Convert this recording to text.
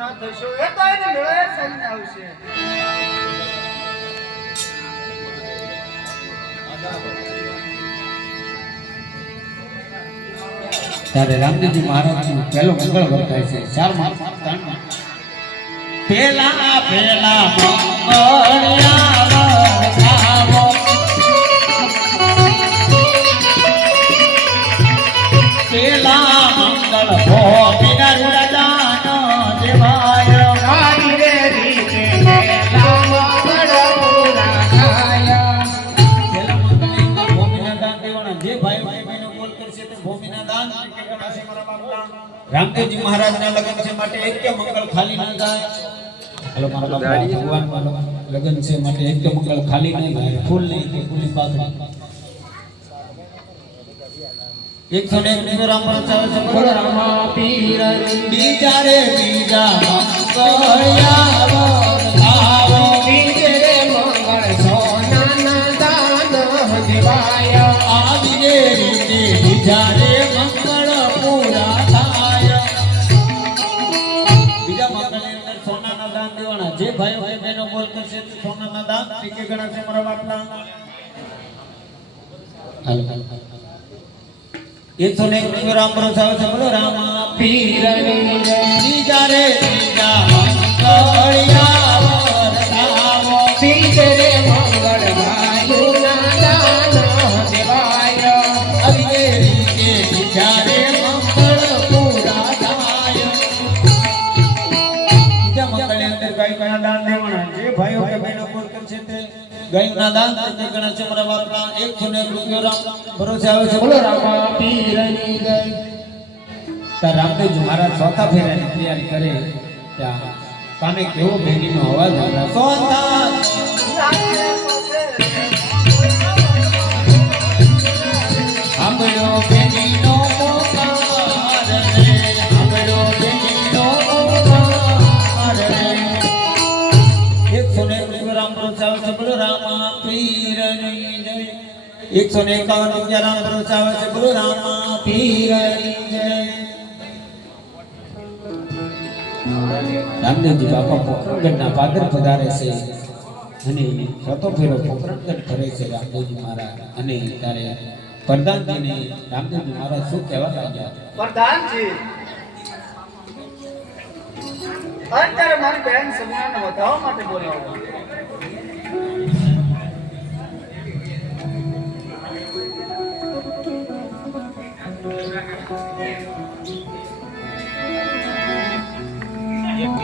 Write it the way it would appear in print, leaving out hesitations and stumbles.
ના થશો એ તો એને મેળે ચાલીને આવશે. ત્યારે રામદેવજી મહારાજનું પહેલો મંગળ વર્તાય છે 4 માસ પેલા પેલા પેલા મંગળ ભોમિના રૂડાનો દેવાય આરી રે રીતે પેલા મંગળ પૂરા થાય. પેલા મંગળ ભોમિના દાન દેવાના જે ભાઈ બહેનો બોલ કરશે તે ભોમિના દાન કે ગણાશે મારા બાપના. રામદેવજી મહારાજના લગ્ન છે માટે એક કે મંગળ ખાલી ન જાય. हेलो मारा बाबा भगवान वालो लगन से માટે એક તો મંગળ ખાલી નહીં થાય. ફૂલ નહીં કે ફૂલની પાકડી 101 રામ પ્રચાર છે બોલો રામા પીર બીજા રે બીજા મંગળયાવર આવો બીજે રે મંગળ સોનાના દાન દેવાય. આવી રે રીતે બીજા રે મંગળ પૂરા થાય. બીજા મંગળની અંદર સોનાના દાન દેવાના જે ભાઈઓ કે બહેનો બોલ કરશે તે સોનાના દાન કે ગણાશે મારા બાપના. હાલ 101 રામ પ્રસાદ છે બોલો રામા પીરની જય. બીજા રે બીજા મંગળયાવર આવો બીજે રે મંગળ ભાઈના દાન દેવાય. આવી રે રીતે બીજા રે મંગળ પૂરા થાય. બીજા મંગળની અંદર ગાયના દાન દેવાના જે ભાઈઓ કે બહેનો બોલ કરશે તે ગાયના દાન તે ગણાશે મારા બાપના. 101 રામ ભરોસે આવે છે બોલો રામા પીરની જય. તાર રામદેવજી મહારાજ ચોથા ફેરાની તૈયારી કરે ત્યાં કાને કેવો ભેગીનો અવાજ આવે. ચોથા સાંભળ્યો ભેગીનો પોકાર રે, સાંભળ્યો ભેગીનો પોકાર રે. 101 રામ પ્રસાદ છે બોલો રામા પીરની જય. 151 રામ પ્રસાદ છે બોલો રામા પીરની જય. રામદેવજી બાપા પોકરણગઢના પાદર પધારે છે અને ચોથો ફેરો પોકરણગઢ ફરે છે રામદેવજી મહારાજ. અને ત્યારે પ્રધાનજીને રામદેવજી મહારાજ શું કહેવા લાગ્યા? પ્રધાનજી અત્યારે મારી બહેન સગુણાને વધાવવા માટે બોલાવો. એક